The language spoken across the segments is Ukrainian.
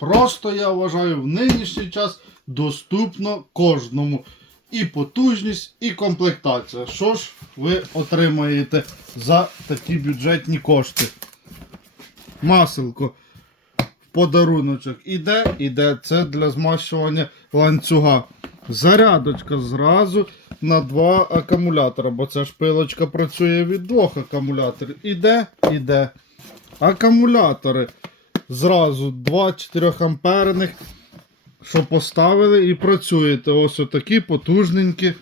просто я вважаю в нинішній час доступно кожному. І потужність, і комплектація. Що ж ви отримаєте за такі бюджетні кошти? Маселко подаруночок іде, іде. Це для змащування ланцюга. Зарядочка зразу на два акумулятора, бо ця ж пилочка працює від двох акумуляторів. Іде, іде. Акумулятори. Зразу 2 4 амперних, що поставили і працюєте. Ось отакі потужненькі.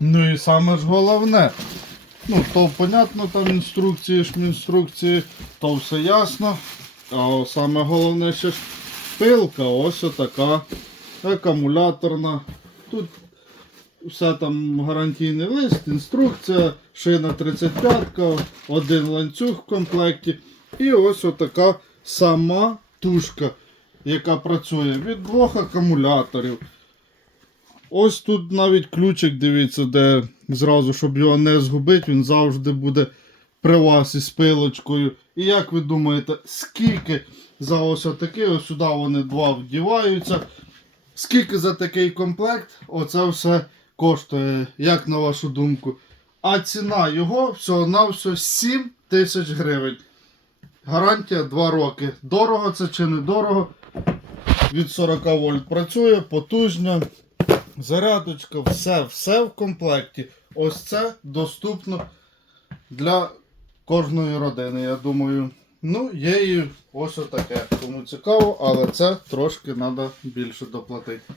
Ну і саме ж головне. Ну, то понятно, там інструкції, ж інструкції, то все ясно. А саме головне ще ж пилка, ось отака акумуляторна. Тут все там гарантійний лист, інструкція, шина 35, один ланцюг в комплекті. І ось отака сама тушка, яка працює від двох акумуляторів. Ось тут навіть ключик, дивіться, де зразу, щоб його не згубити, він завжди буде при вас із пилочкою. І як ви думаєте, скільки за ось отакий, ось сюди вони два вдіваються. Скільки за такий комплект оце все коштує, як на вашу думку? А ціна його всього-навсього 7 тисяч гривень. Гарантія 2 роки. Дорого це чи не дорого? Від 40 вольт працює, потужно. Зарядочка, все, все в комплекті. Ось це доступно для кожної родини, я думаю. Ну, є і ось отаке. Кому цікаво, але це трошки треба більше доплатити.